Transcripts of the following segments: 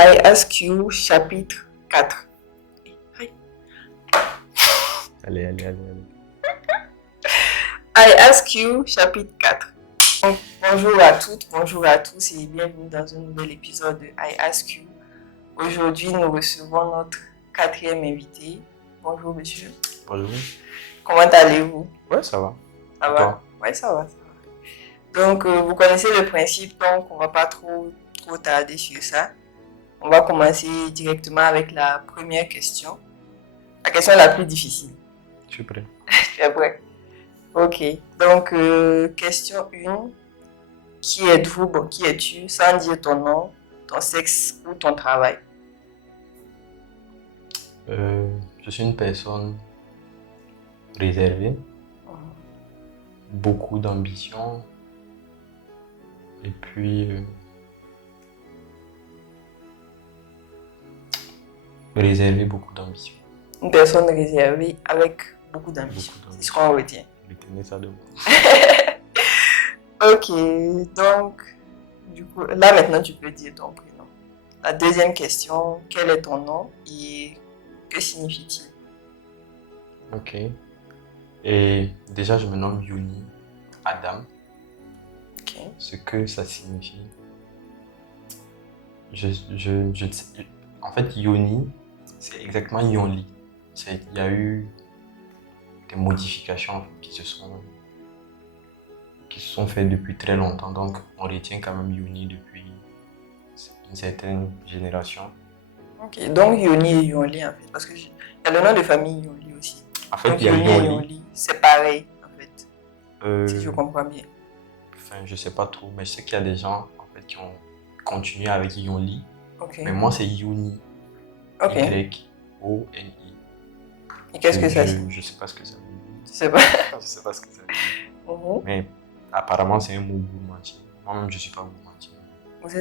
I Ask You, chapitre 4. Allez. I Ask You, chapitre 4. Donc, bonjour à toutes, bonjour à tous et bienvenue dans un nouvel épisode de I Ask You. Aujourd'hui, nous recevons notre 4e invité. Bonjour, monsieur. Bonjour. Comment allez-vous? Ouais, ça va. Ça Et va? toi? Ouais, ça va. Donc, vous connaissez le principe, donc on va pas trop tarder sur ça. On va commencer directement avec la première question. La question la plus difficile. Je suis prêt. Tu es prêt? Ok. Donc, question 1. Qui êtes-vous? Bon, qui es-tu? Sans dire ton nom, ton sexe ou ton travail. Je suis une personne réservée, beaucoup d'ambition et puis réservé, beaucoup d'ambition. Une personne réservée avec beaucoup d'ambition. C'est ce qu'on retient. Retenez ça de moi. Ok, donc, du coup, là maintenant tu peux dire ton prénom. La deuxième question, quel est ton nom et que signifie-t-il? Ok. Et déjà, je me nomme Yoni Adam. Ok. Ce que ça signifie. En fait, Yoni, c'est exactement Yonli. Il y a eu des modifications qui se sont faites depuis très longtemps. Donc, on retient quand même Yoni depuis une certaine génération. Ok, donc Yoni et Yonli en fait, parce que il y a le nom de famille Yonli aussi. En fait, donc, il y a Yoni et Yonli. Yonli, c'est pareil en fait, si je comprends bien. Enfin, je sais pas trop, mais je sais qu'il y a des gens en fait qui ont continué avec Yonli. Ok. Mais moi, c'est Yoni. Ok. Y-O-N-I. Et qu'est-ce que ça signifie? Je sais pas ce que ça veut dire. Tu sais pas? Je sais pas ce que ça veut dire. Mais apparemment, c'est un mot bourmanti. Moi-même, je suis pas bourmanti. Vous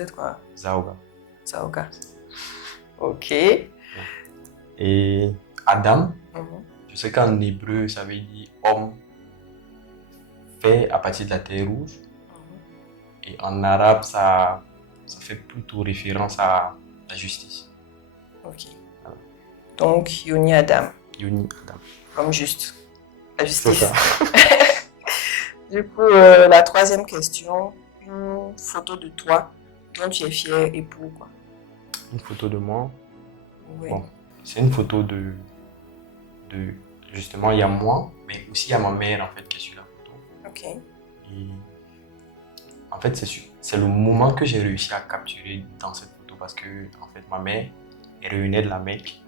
êtes quoi? Zaoga. Zaoga. Ok. Et Adam, je sais qu'en hébreu, ça veut dire homme fait à partir de la terre rouge. Et en arabe, ça fait plutôt référence à la justice. Ok. Voilà. Donc, Yoni Adam. Yoni Adam. Comme juste. La justice. C'est ça. Du coup, la troisième question, une photo de toi dont tu es fier et pourquoi? Une photo de moi? Oui. Bon, c'est une photo de justement, il y a moi, mais aussi il y a ma mère en fait qui est sur la photo. Ok. Et en fait, c'est le moment que j'ai réussi à capturer dans cette photo parce que en fait, ma mère, elle revenait de la Mecque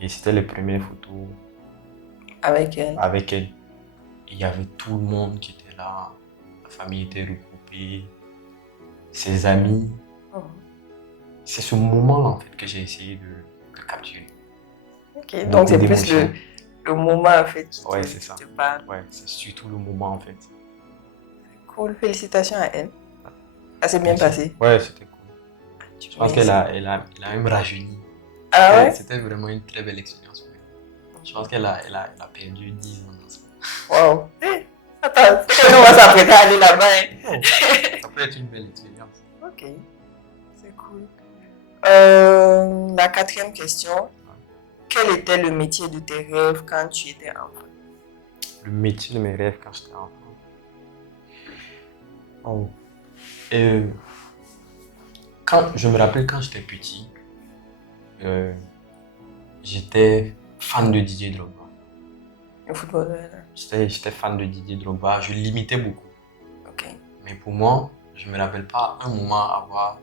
et c'était les premières photos avec elle. Et il y avait tout le monde qui était là, la famille était regroupée, ses amis. C'est ce moment-là en fait que j'ai essayé de capturer. Ok, donc c'est plus le moment en fait qui te parle. Ouais, c'est surtout le moment en fait. Cool, félicitations à elle. Ça s'est bien passé. Ouais, c'était cool. Je pense qu'elle a même rajeuni. Ah ouais? C'était vraiment une très belle expérience. Je pense qu'elle a perdu 10 ans dans ça. Wow. Attends, on va s'apprêter à aller là-bas. Hein? Ça peut être une belle expérience. Ok, c'est cool. La quatrième question. Quel était le métier de tes rêves quand tu étais enfant? Le métier de mes rêves quand j'étais enfant? Oh. Je me rappelle quand j'étais petit, j'étais fan de Didier Drogba. Le footballeur? J'étais fan de Didier Drogba, je l'imitais beaucoup. Ok. Mais pour moi, je me rappelle pas un moment avoir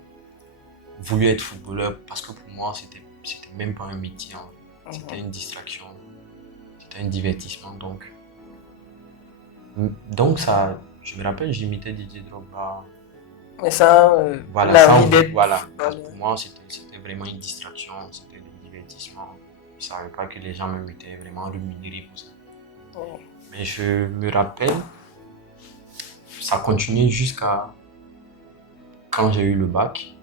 voulu être footballeur parce que pour moi, c'était même pas un métier. C'était une distraction, c'était un divertissement. Donc ça, je me rappelle, j'imitais Didier Drogba. Mais ça, l'envie d'être footballeur. Pour moi, c'était vraiment une distraction, c'était un divertissement. Je savais pas que les gens m'étaient vraiment rémunérés pour ça. Mais je me rappelle, ça continuait jusqu'à quand j'ai eu le bac.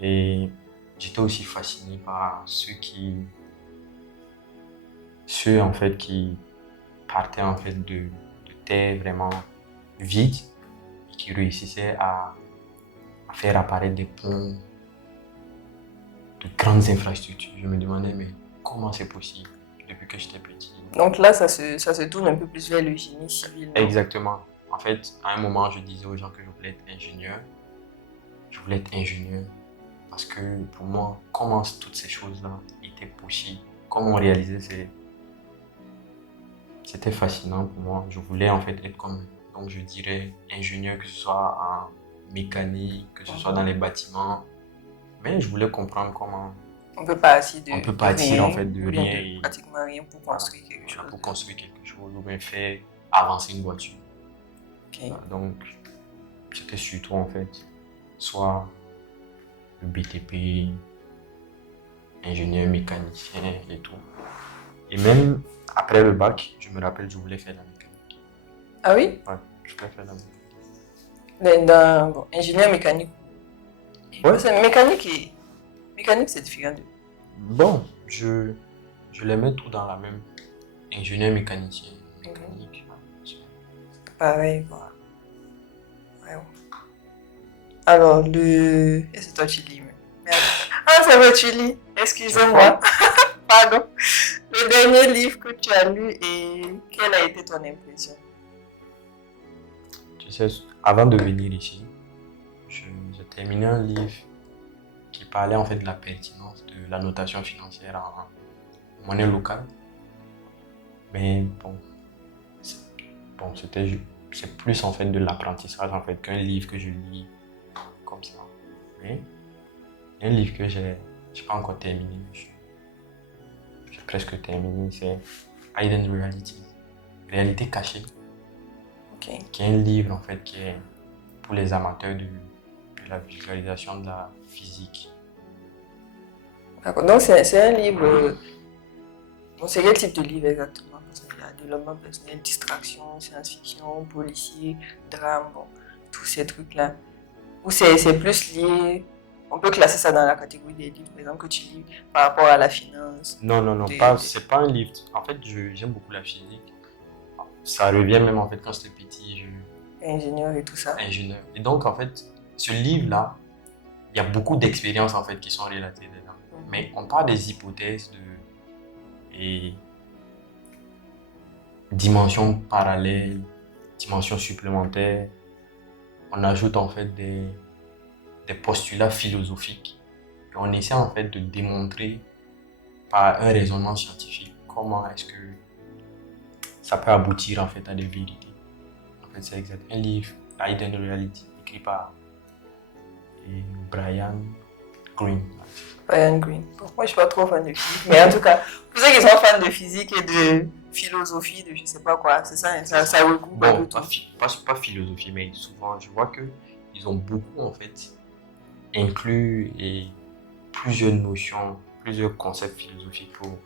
Et j'étais aussi fasciné par ceux en fait qui partaient en fait de terre vraiment vide et qui réussissaient à faire apparaître des ponts, de grandes infrastructures. Je me demandais, mais comment c'est possible depuis que j'étais petit? Donc là, ça se tourne un peu plus vers le génie civil, non? Exactement. En fait, à un moment, je disais aux gens que je voulais être ingénieur. Je voulais être ingénieur parce que pour moi, comment toutes ces choses-là étaient possibles, comment on réalisait, c'était fascinant pour moi. Je voulais en fait être comme eux. Donc je dirais ingénieur, que ce soit en mécanique, que ce soit dans les bâtiments. Mais je voulais comprendre comment On peut partir on peut de partir en rien, fait de ou bien rien de et pratiquement rien pour construire quelque voilà, chose. pour construire quelque chose ou bien faire avancer une voiture. Ok. Donc c'était surtout en fait soit le BTP, ingénieur mécanicien et tout. Et même après le bac, je me rappelle, je voulais faire la mécanique. Ah oui? Ouais, je voulais faire la mécanique. Bon, ingénieur mécanique. Ouais. Parce que mécanique, c'est différent de... Bon, je les mets tout dans la même. Ingénieur mécanicien, mécanique. Pareil, quoi. Ouais. Alors, Et c'est toi, tu lis, merde. Ah, c'est vrai, tu lis. Excusez-moi. Pardon. Le dernier livre que tu as lu et quelle a été ton impression? Tu sais, avant de venir ici, j'ai terminé un livre qui parlait en fait de la pertinence de la notation financière en monnaie locale. Mais bon, c'est plus en fait de l'apprentissage en fait qu'un livre que je lis comme ça. Mais un livre que j'ai pas encore terminé, j'ai presque terminé, c'est Hidden Reality, Réalité cachée, Ok. qui est un livre en fait qui est pour les amateurs de la visualisation de la physique. D'accord. Donc, c'est un livre... Bon, c'est quel type de livre exactement? Parce qu'il y a développement personnel, distraction, science-fiction, policier, drame, bon, tous ces trucs-là. Ou c'est plus lié... On peut classer ça dans la catégorie des livres, par exemple, que tu lis par rapport à la finance. Non, c'est pas un livre. En fait, j'aime beaucoup la physique. Ça revient même en fait quand j'étais petit, Ingénieur et tout ça. ingénieur. Et donc en fait, ce livre-là, il y a beaucoup d'expériences en fait qui sont relatées dedans. Mais on parle des hypothèses et dimensions parallèles, dimensions supplémentaires. On ajoute en fait des postulats philosophiques. Et on essaie en fait de démontrer par un raisonnement scientifique comment est-ce que ça peut aboutir en fait à des vérités. En fait, c'est exact. Un livre, Hidden Reality, écrit par Brian Greene. Brian Greene. Bon, moi, je ne suis pas trop fan de physique, mais en tout cas, pour ceux qui sont fans de physique et de philosophie, de je sais pas quoi, c'est ça, ça regroupe un Bon, peu tout. pas philosophie, mais souvent, je vois qu'ils ont beaucoup, en fait, inclus plusieurs notions, plusieurs concepts philosophiques pour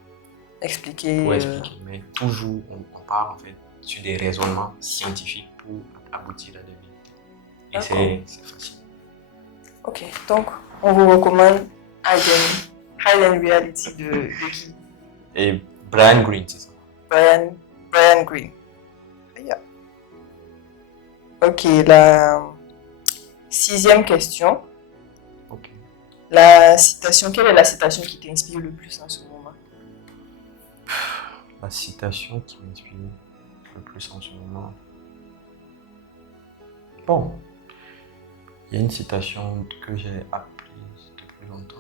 Expliquer. expliquer. Mais toujours, on parle, en fait, sur des raisonnements scientifiques pour aboutir à des vérités. Et c'est facile. Ok, donc, on vous recommande Hidden Reality de qui? Et Brian Greene, c'est ça. Brian Greene. Yeah. Ok, la 6e question. Ok. Quelle est la citation qui t'inspire le plus en ce moment? La citation qui m'inspire le plus en ce moment. Bon, il y a une citation que j'ai apprise depuis longtemps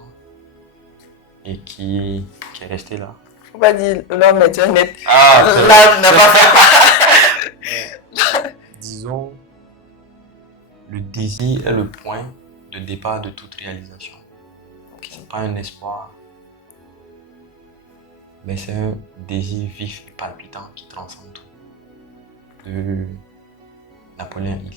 et qui est restée là. Faut pas dire l'homme est honnête. Ah, Là, n'a pas fait. Disons, le désir est le point de départ de toute réalisation. Okay. C'est pas un espoir, mais c'est un désir vif et palpitant qui transcende tout. De Napoléon Hill.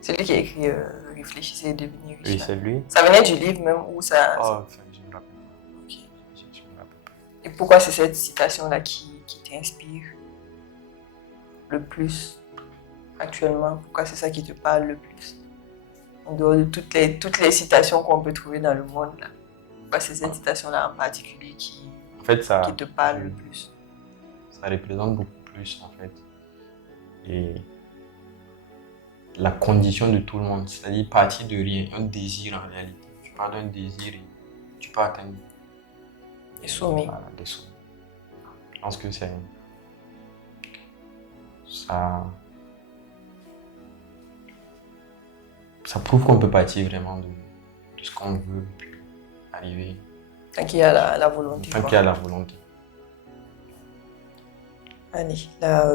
C'est lui qui a écrit Réfléchissez et devenez riche. Oui, c'est lui. Ça venait du livre même où ça. Oh, enfin, je me rappelle pas. Ok. Je me rappelle pas. Et pourquoi c'est cette citation-là qui t'inspire le plus actuellement? Pourquoi c'est ça qui te parle le plus? En dehors de toutes les citations qu'on peut trouver dans le monde là. Pourquoi c'est cette citation-là en particulier qui te parle le plus? Ça représente beaucoup plus en fait. Et la condition de tout le monde, c'est-à-dire partir de rien, un désir en réalité. Tu pars d'un désir et tu peux atteindre des sommets. Voilà, des sommets. Je pense que ça, ça prouve qu'on peut partir vraiment de ce qu'on veut, puis arriver. Tant qu'il y a la volonté. Tant qu'il y a la volonté. Allez, la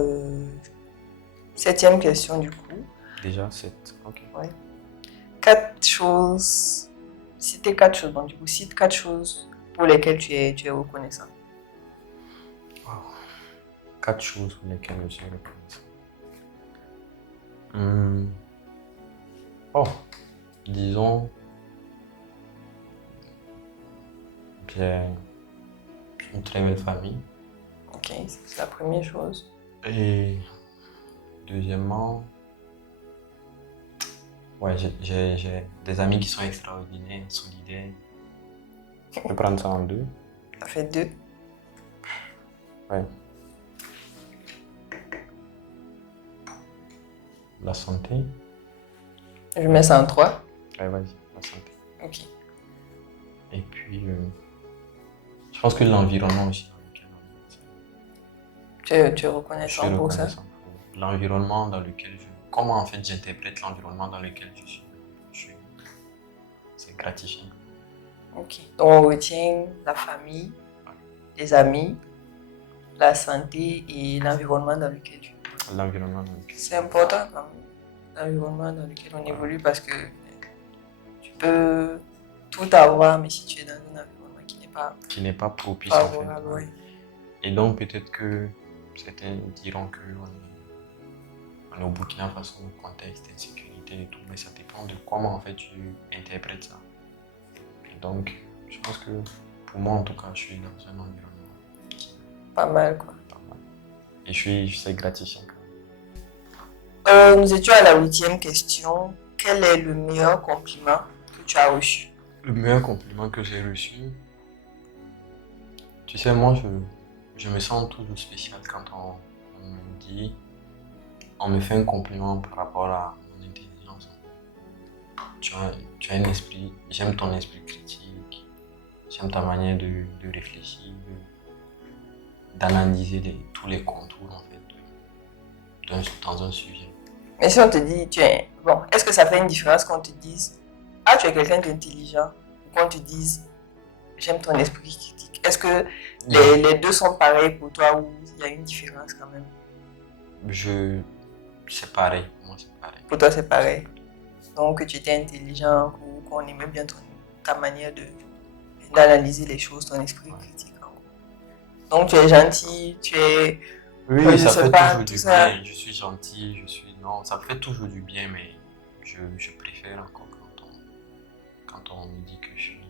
7e question du coup. Déjà 7, ok. Ouais. 4 choses. Citer 4 choses. Donc du coup, cite 4 choses pour lesquelles tu es reconnaissant. Wow. 4 choses pour lesquelles je suis reconnaissant. Oh, disons, j'ai une très belle famille. Ok, c'est la première chose. Et deuxièmement, ouais, j'ai des amis qui sont extraordinaires, solidaires. Je peux prendre ça en 2. Ça fait 2. Ouais. La santé. Je mets ça en 3. Ouais, vas-y, la santé. Ok. Et puis, je pense que l'environnement aussi dans lequel Tu es reconnaissant pour ça? L'environnement dans lequel comment en fait j'interprète l'environnement dans lequel je suis. C'est gratifiant. Ok. Donc on retient la famille, les amis, la santé et l'environnement dans lequel tu es. L'environnement dans lequel. C'est important quand même, l'environnement dans lequel on évolue parce que tu peux tout avoir, mais si tu es dans un environnement qui n'est pas propice favorable, en fait. Ouais. Et donc peut-être que certains diront que on est au Burkina Faso, contexte, insécurité et tout, mais ça dépend de comment en fait tu interprètes ça. Et donc je pense que pour moi en tout cas, je suis dans un environnement pas mal quoi. Pas mal. Et c'est gratifiant. Nous étions à la 8e question. Quel est le meilleur compliment que tu as reçu? Le meilleur compliment que j'ai reçu, tu sais, moi je me sens toujours spécial quand on me dit, on me fait un compliment par rapport à mon intelligence. Tu as un esprit, j'aime ton esprit critique, j'aime ta manière de réfléchir, d'analyser tous les contours en fait dans un sujet. Mais si on te dit, bon, est-ce que ça fait une différence qu'on te dise, ah, tu es quelqu'un d'intelligent, ou qu'on te dise, j'aime ton esprit critique? Est-ce que les deux sont pareils pour toi ou il y a une différence quand même? C'est pareil, pour moi c'est pareil. Pour toi c'est pareil. Donc que tu étais intelligent ou qu'on aimait bien ta manière d'analyser les choses, ton esprit critique. Donc tu es gentil, tu es... Oui, ça fait toujours du bien. Je suis gentil, non, ça fait toujours du bien, mais je préfère encore quand on me dit que je suis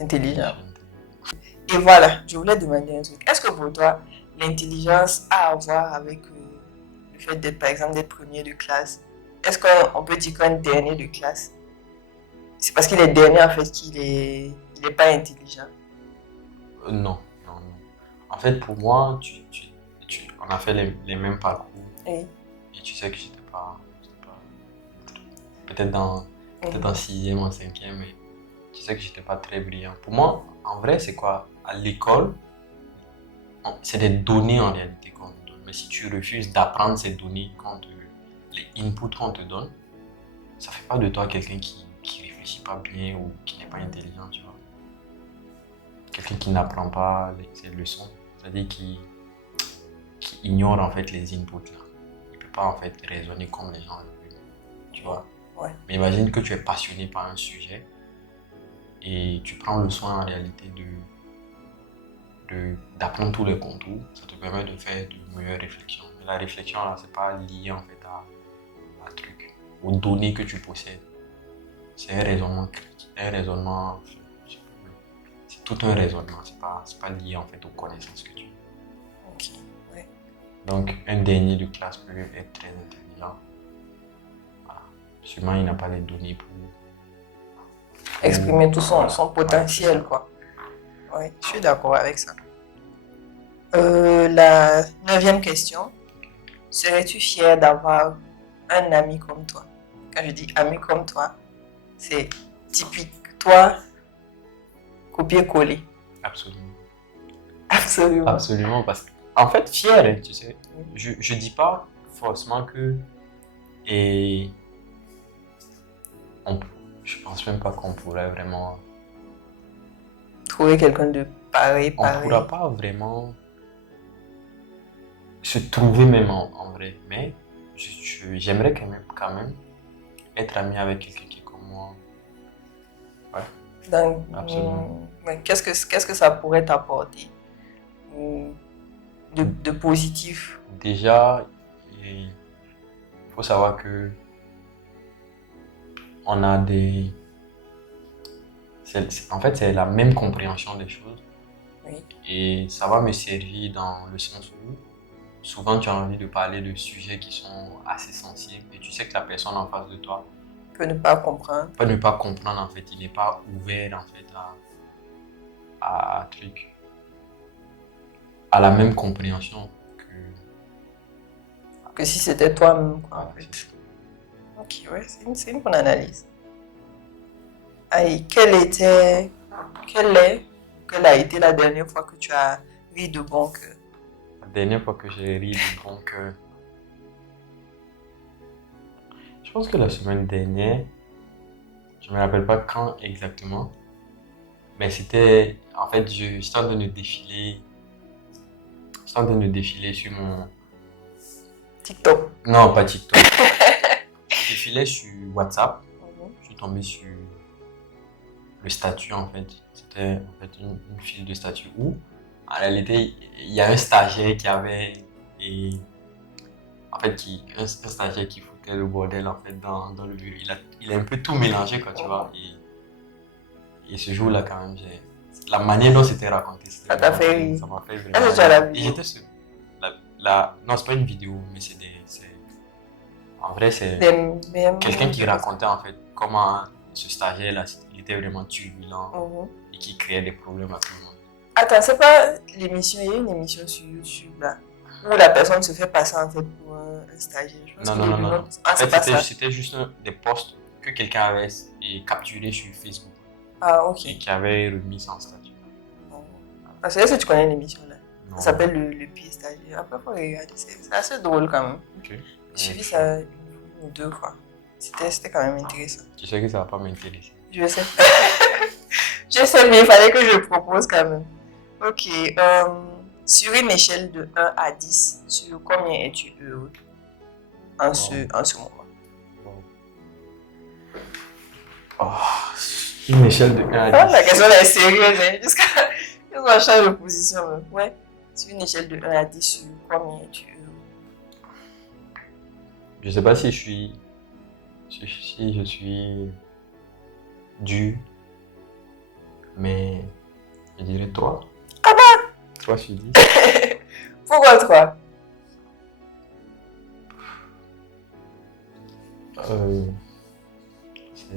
intelligent. Et voilà, je voulais demander un truc. Est-ce que pour toi, l'intelligence a à voir avec le fait d'être, par exemple, d'être premier de classe? Est-ce qu'on peut dire qu'un dernier de classe, c'est parce qu'il est dernier en fait qu'il est pas intelligent? Non. En fait, pour moi, on a fait les mêmes parcours. Oui. Et tu sais que j'étais pas peut-être dans 6e, en 5e, mais tu sais que j'étais pas très brillant. Pour moi, en vrai, c'est quoi? À l'école, c'est des données en réalité qu'on te donne. Mais si tu refuses d'apprendre ces données, les inputs qu'on te donne, ça fait pas de toi quelqu'un qui réfléchit pas bien ou qui n'est pas intelligent, tu vois. Quelqu'un qui n'apprend pas ces leçons, c'est-à-dire qui ignore en fait les inputs là. Il peut pas en fait raisonner comme les gens le veulent, tu vois. Ouais. Mais imagine que tu es passionné par un sujet et tu prends le soin en réalité d'apprendre tous les contours, ça te permet de faire de meilleures réflexions. Mais la réflexion là, c'est pas lié en fait à truc, aux données que tu possèdes. C'est un raisonnement critique, c'est tout un raisonnement, c'est pas lié en fait aux connaissances que tu as. Ok, ouais. Donc un dernier de classe peut être très intelligent. Voilà. Sûrement il n'a pas les données pour exprimer tout son potentiel, quoi. Oui, je suis d'accord avec ça. La 9e question. Serais-tu fier d'avoir un ami comme toi? quand je dis amis comme toi, c'est typique. Toi, copier-coller. Absolument. Absolument. Absolument, parce que, en fait, fier, hein, tu sais. Je dis pas forcément que. Et on, je pense même pas qu'on pourrait vraiment. Trouver quelqu'un de pareil. On pourra pas vraiment se trouver même en vrai. Mais j'aimerais quand même être ami avec quelqu'un qui est comme moi. Donc, Absolument. qu'est-ce que ça pourrait t'apporter de positif? Déjà, il faut savoir que on a des. En fait, c'est la même compréhension des choses. Oui. Et ça va me servir dans le sens où souvent tu as envie de parler de sujets qui sont assez sensibles et tu sais que la personne en face de toi Peut ne pas comprendre. peut ne pas comprendre en fait, il n'est pas ouvert en fait à la même compréhension Que si c'était toi-même, quoi, en Ouais, fait. Ok, ouais, c'est une bonne analyse. Aïe, quelle a été la dernière fois que tu as ri de bon cœur? La dernière fois que j'ai ri de bon cœur, je pense que la semaine dernière, je me rappelle pas quand exactement, mais c'était en fait j'étais en train de défiler, j'étais en train de défiler sur mon TikTok. non pas TikTok, je défilais sur WhatsApp, je suis tombé sur le statut en fait. C'était en fait une file de statut où en réalité il y a un stagiaire qui avait et en fait un stagiaire qui foutait le bordel en fait dans le bureau. Il a un peu tout mélangé quoi tu vois et ce jour-là quand même la manière dont c'était raconté Ça t'a fait rire. ça m'a fait Est-ce vraiment que tu as la rire. Et vidéo? j'étais sur non c'est pas une vidéo mais en vrai c'est quelqu'un qui racontait en fait comment ce stagiaire là il était vraiment turbulent et qui créait des problèmes à tout le monde. Attends, c'est pas l'émission, il y a une émission sur YouTube là, où la personne se fait passer en fait pour un stagiaire. Je pense Non. Ah, En c'est fait, pas ça. c'était juste des posts que quelqu'un avait capturés sur Facebook Ah, ok. et qui avait remis en statut. Parce que est-ce que tu connais l'émission là? Non. Ça s'appelle le pied stagiaire. Après, faut regarder. C'est assez drôle quand même. Ok. J'ai suivi ça une ou deux fois. C'était quand même intéressant. Tu sais que ça va pas m'intéresser. Je sais. Je sais, mais il fallait que je propose quand même. Ok. Sur une échelle de 1 à 10, sur combien es-tu heureux en ce moment? Oh, une échelle de 1 à 10. La question là est sérieuse, hein? Jusqu'à changer de position. Même. Ouais. Sur une échelle de 1 à 10, sur combien es-tu heureux? Je sais pas si je suis dur, mais je dirais 3. Ah bah 3 sur 10. Pourquoi 3?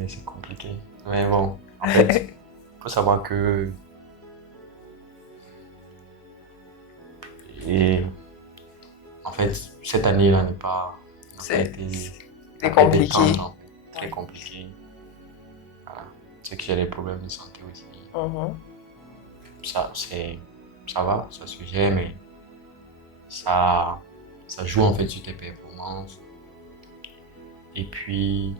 C'est compliqué. Mais bon, en fait, il faut savoir que en fait, cette année-là n'a pas été compliqué. tendre, en fait. Très compliqué. Voilà. C'est que j'ai des problèmes de santé aussi. Ça va, ça se gère, mais ça joue en fait sur tes performances. Et puis,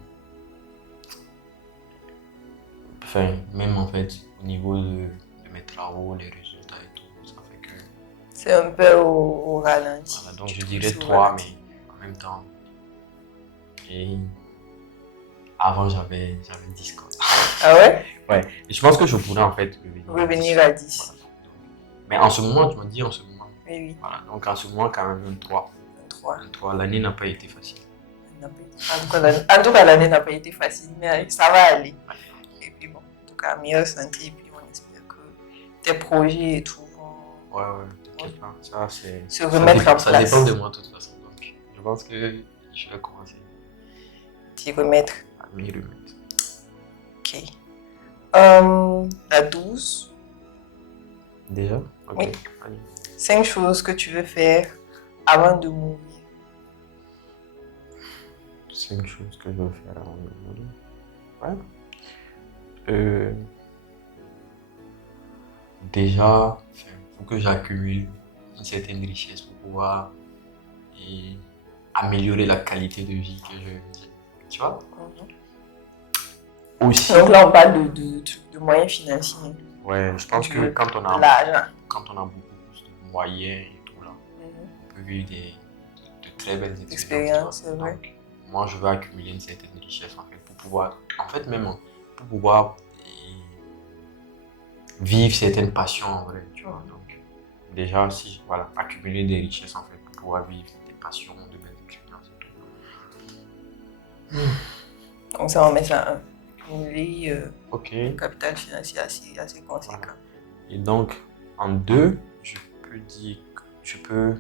enfin, même en fait, au niveau de mes travaux, les résultats et tout, ça fait que. C'est un peu au ralenti. Voilà, donc je dirais 3, mais en même temps. Et avant, j'avais 10 quoi. Ah ouais? Ouais. Et je pense que je pourrais en fait revenir à 10. Voilà. Mais en ce moment, tu m'as dit en ce moment. Oui. Voilà, donc en ce moment, quand même, 23. 23. L'année n'a pas été facile. En tout cas, l'année n'a pas été facile, mais ça va aller. Et puis bon, en tout cas, meilleure santé, et puis on espère que tes projets et tout vont. Ouais, t'inquiète pas. Ça, c'est. Se remettre en place. Ça dépend de moi de toute façon. Donc, je pense que je vais commencer. T'y remettre. À m'y remettre. Ok. La 12. Déjà? Ok. Oui. Allez. 5 choses que tu veux faire avant de mourir. 5 choses que je veux faire avant de mourir. Ouais. Déjà, il faut que j'accumule une certaine richesse pour pouvoir améliorer la qualité de vie que je vis. Tu vois? Aussi. Donc là, on parle de moyens financiers. Ouais, je pense que quand on a beaucoup plus de moyens et tout là, on peut vivre de très belles expériences. C'est vrai. Donc, moi, je veux accumuler une certaine richesse en fait pour pouvoir, pour pouvoir vivre certaines passions en vrai, tu vois. Donc, déjà, accumuler des richesses en fait pour pouvoir vivre des passions, de belles expériences et tout. Donc ça, on met ça un. Accumuler un capital financier assez conséquent. Voilà. Et donc, en 2, je peux dire que je peux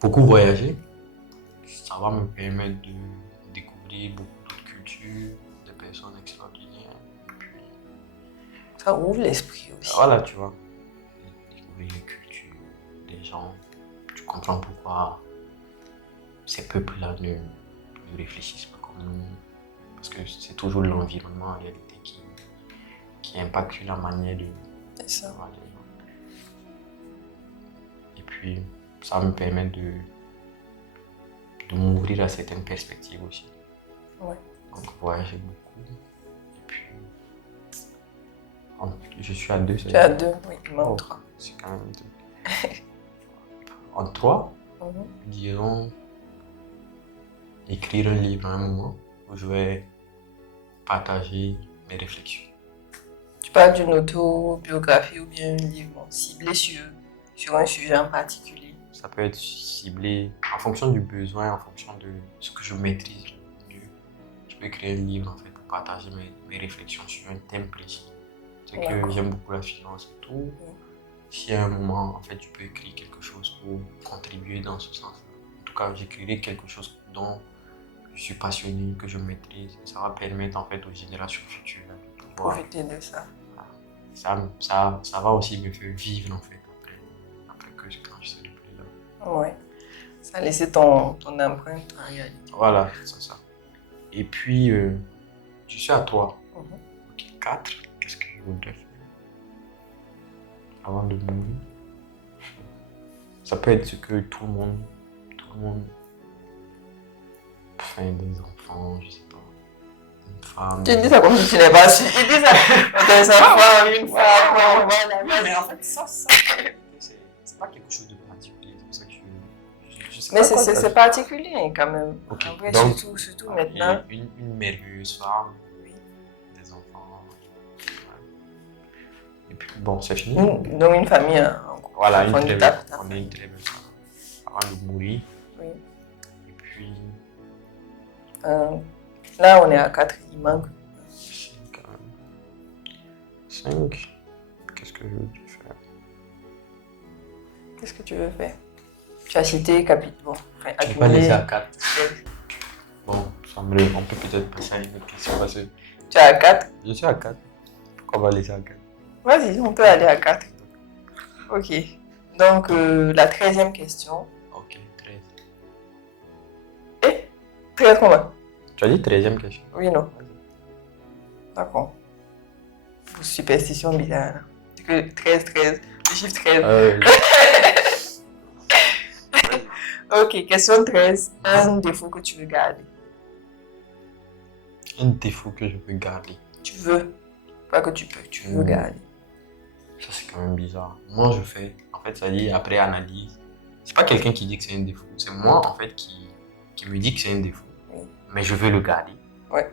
beaucoup voyager. Ça va me permettre de découvrir beaucoup d'autres cultures, des personnes extraordinaires. Et puis, ça ouvre l'esprit aussi. Voilà, tu vois. Découvrir les cultures des gens. Tu comprends pourquoi ces peuples-là ne réfléchissent pas comme nous. Parce que c'est toujours l'environnement en réalité qui impacte la manière de voir les gens. Et puis, ça me permet de m'ouvrir à certaines perspectives aussi. Ouais. Donc, voyager beaucoup. Et puis, je suis à 2. Tu es à 2, oui, il manque 3. C'est quand même 2. En 3, disons, écrire un livre à un moment où je vais partager mes réflexions. Tu parles d'une autobiographie ou bien un livre ciblé sur un sujet en particulier? Ça peut être ciblé en fonction du besoin, en fonction de ce que je maîtrise le mieux. Je peux écrire un livre en fait pour partager mes réflexions sur un thème précis. C'est que j'aime beaucoup la finance et tout. Si à un moment, en fait, je peux écrire quelque chose pour contribuer dans ce sens. En tout cas, j'écrirai quelque chose dont je suis passionné, que je maîtrise. Ça va permettre en fait aux générations futures de pouvoir profiter de ça. Ça va aussi me faire vivre en fait après que quand je serai plus là. Ouais. Ça a laissé ton empreinte en réalité. Voilà, c'est ça. Et puis, je suis à 3. Ok, 4. Qu'est-ce que je voudrais faire avant de mourir? Ça peut être ce que tout le monde fait, des enfants, je sais pas, une femme. Tu dis ça comme si tu n'es pas sûr. Tu dis ça. Des enfants, une femme, voilà. Mais en fait, ça, c'est pas quelque chose de particulier. C'est pour ça que je sais mais pas. Mais c'est particulier quand même. Okay. En vrai, donc, surtout maintenant. Une merveilleuse femme, des enfants. Et puis, bon, c'est fini. Donc, une famille. Voilà, on est une très belle femme. Avant de mourir. Oui. Et puis. Là, on est à 4, il manque 5. Qu'est-ce que je veux faire? Qu'est-ce que tu veux faire? Tu as cité capital. Bon, tu peux pas laisser à 4. Bon, on peut peut-être passer à une autre question parce que. Tu es à 4? Je suis à 4. Pourquoi on va laisser à 4? Vas-y, on peut aller à 4. Ok. Donc, la 13e question. Ok, 13. 13 comment? Tu as dit 13e question? Oui, non. D'accord. Superstition bizarre. Que 13, le chiffre 13. Ok, question 13. Un défaut que tu veux garder. Un défaut que je veux garder. Tu veux. Pas que tu peux, tu veux garder. Ça, c'est quand même bizarre. Moi, je fais. En fait, ça dit après analyse. C'est pas quelqu'un qui dit que c'est un défaut. C'est moi, en fait, qui me dit que c'est un défaut. Oui. Mais je veux le garder. Ouais.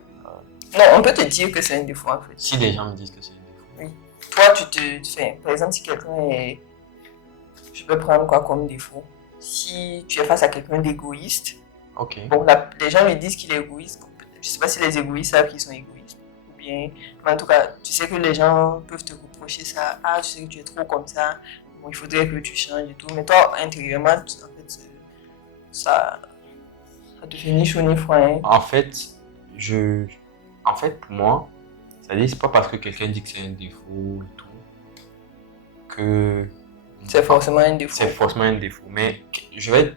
Non, on peut te dire que c'est un défaut, en fait. Si les gens me disent que c'est un défaut. Oui. Toi, tu fais. Par exemple, si quelqu'un est. Je peux prendre quoi comme défaut? Si tu es face à quelqu'un d'égoïste. Ok. Bon, les gens lui disent qu'il est égoïste. Bon, je sais pas si les égoïstes savent qu'ils sont égoïstes. Ou bien. Mais en tout cas, tu sais que les gens peuvent te reprocher ça. Ah, tu sais que tu es trop comme ça. Bon, il faudrait que tu changes et tout. Mais toi, intérieurement, en fait, ça te fait ni chaud ni froid. Hein. En fait, pour moi, c'est pas parce que quelqu'un dit que c'est un défaut et tout que C'est forcément un défaut. C'est forcément un défaut. Mais je vais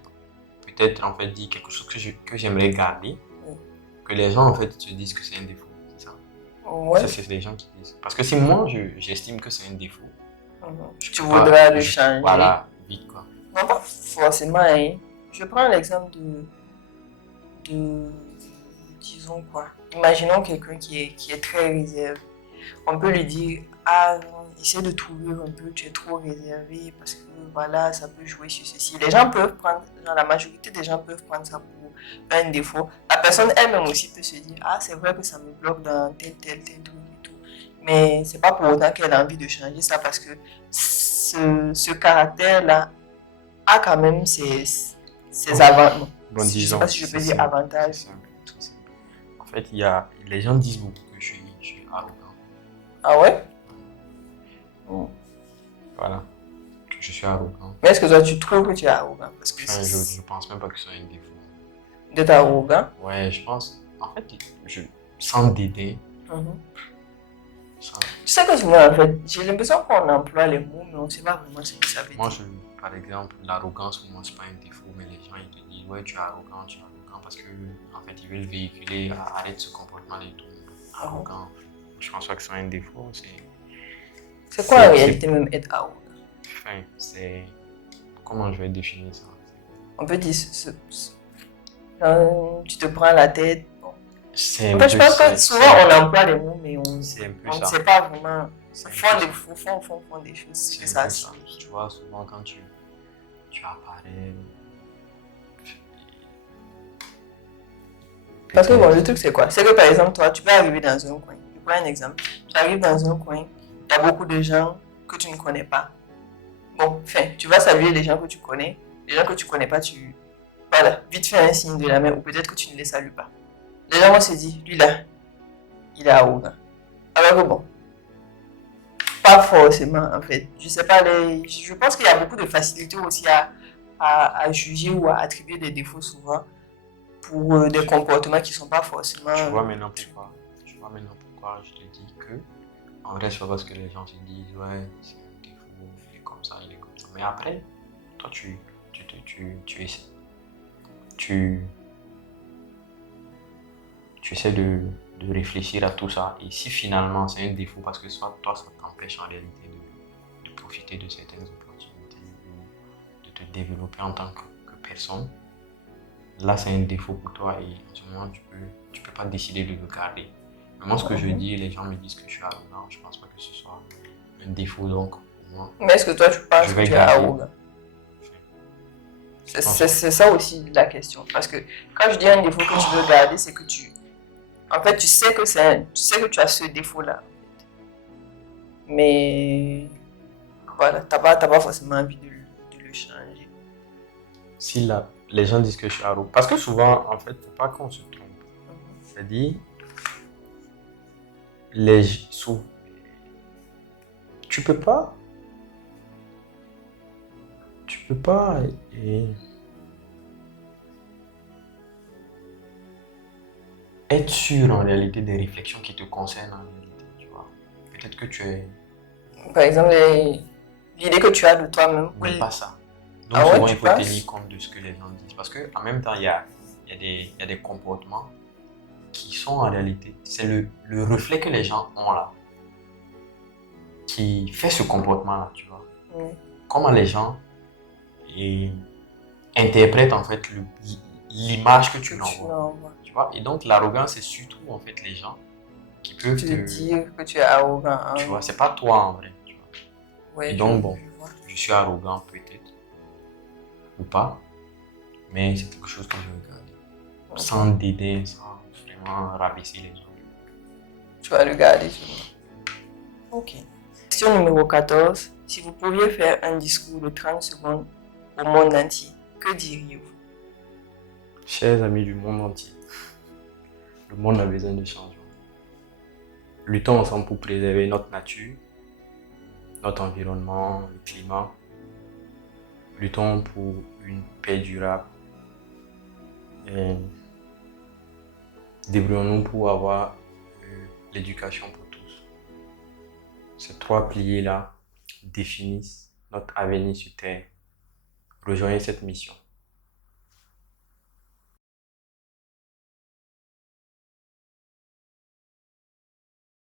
peut-être en fait dire quelque chose que j'aimerais garder. Que les gens en fait se disent que c'est un défaut. C'est ça. Ouais. Ça, c'est les gens qui disent. Parce que si moi j'estime que c'est un défaut, tu voudras le changer. Voilà, vite quoi. Non, pas forcément. Hein. Je prends l'exemple de. Disons quoi. Imaginons quelqu'un qui est très réservé. On peut lui dire, ah non, essaie de trouver un peu, tu es trop réservé parce que voilà, ça peut jouer sur ceci. Les gens peuvent prendre, la majorité des gens peuvent prendre ça pour un défaut. La personne elle-même aussi peut se dire, ah c'est vrai que ça me bloque dans tel truc et tout. Mais c'est pas pour autant qu'elle a envie de changer ça parce que ce caractère-là a quand même ses avantages. Bon, Je sais pas si je peux dire avantages. En fait, les gens disent beaucoup que je suis arrogant. Ah ouais? Voilà, que je suis arrogant. Mais est-ce que toi tu trouves que tu es arrogant? Parce que je pense même pas que ce soit un défaut. D'être arrogant? Ouais, je pense. En fait, sans dédain. Tu sais que souvent, en fait, j'ai l'impression qu'on emploie les mots, mais on ne sait pas vraiment ce que ça veut dire. Moi, par exemple, l'arrogance, pour moi, c'est pas un défaut, mais les gens, ils te disent, ouais, tu es arrogant, parce que, en fait, ils veulent véhiculer, arrête ce comportement et tout. Arrogant. Je pense pas que ce soit un défaut. C'est quoi en réalité même être arrogant? Enfin, comment je vais définir ça? On peut dire, tu te prends la tête. Je pense que souvent on emploie les mots, mais on ne sait pas vraiment. Font des choses. C'est ça. Tu vois, souvent quand tu apparais. Parce que bon, le truc c'est quoi? C'est que par exemple, toi, tu peux arriver dans un coin. Je prends un exemple. Tu arrives dans un coin, il y a beaucoup de gens que tu ne connais pas. Bon, enfin, tu vas saluer les gens que tu connais. Les gens que tu connais pas, voilà, vite fait un signe de la main, ou peut-être que tu ne les salues pas. Les gens vont se dire, lui là, il est arrogant. Alors que bon, pas forcément en fait. Je sais pas, je pense qu'il y a beaucoup de facilité aussi à juger ou à attribuer des défauts souvent pour des comportements qui sont pas forcément. Tu vois maintenant pourquoi je te dis que, en vrai, c'est pas parce que les gens se disent, ouais, c'est un défaut, il est comme ça. Mais après, toi, tu essaies de réfléchir à tout ça. Et si finalement c'est un défaut parce que soit toi, ça t'empêche en réalité de profiter de certaines opportunités ou de te développer en tant que personne, là c'est un défaut pour toi et en ce moment tu peux pas décider de le garder. Mais moi, ce que je dis, les gens me disent que je suis arrogant, je pense pas que ce soit un défaut donc pour moi. Mais est-ce que toi tu penses que tu es arrogant? C'est ça aussi la question. Parce que quand je dis un défaut que tu veux garder, c'est que en fait, tu sais que tu as ce défaut-là. Mais voilà, t'as pas forcément envie de le changer. Si là, les gens disent que je suis arrogant. Parce que souvent, en fait, faut pas qu'on se trompe. C'est-à-dire, tu peux pas être sûr en réalité des réflexions qui te concernent en réalité, tu vois. Peut-être que tu es... Par exemple, l'idée que tu as de toi-même. Oui, pas ça. Donc souvent, il faut tenir compte de ce que les gens disent. Parce qu'en même temps, il y a des comportements qui sont en réalité... C'est le reflet que les gens ont là qui fait ce comportement-là, tu vois. Comment les gens interprètent en fait l'image que tu leur envoies. Tu vois? Et donc l'arrogance, c'est surtout en fait les gens qui peuvent te dire que tu es arrogant. Tu vois, c'est pas toi en vrai. Tu vois? Ouais, et donc bon, je suis arrogant peut-être ou pas, mais c'est quelque chose que je veux garder. Sans dédain, sans vraiment rabaisser les gens. Tu vas le garder. Ok. Question numéro 14. Si vous pouviez faire un discours de 30 secondes au monde entier, que diriez-vous? Chers amis du monde entier, le monde a besoin de changement. Luttons ensemble pour préserver notre nature, notre environnement, le climat. Luttons pour une paix durable. Et débrouillons-nous pour avoir l'éducation pour tous. Ces trois piliers-là définissent notre avenir sur Terre. Rejoignez cette mission.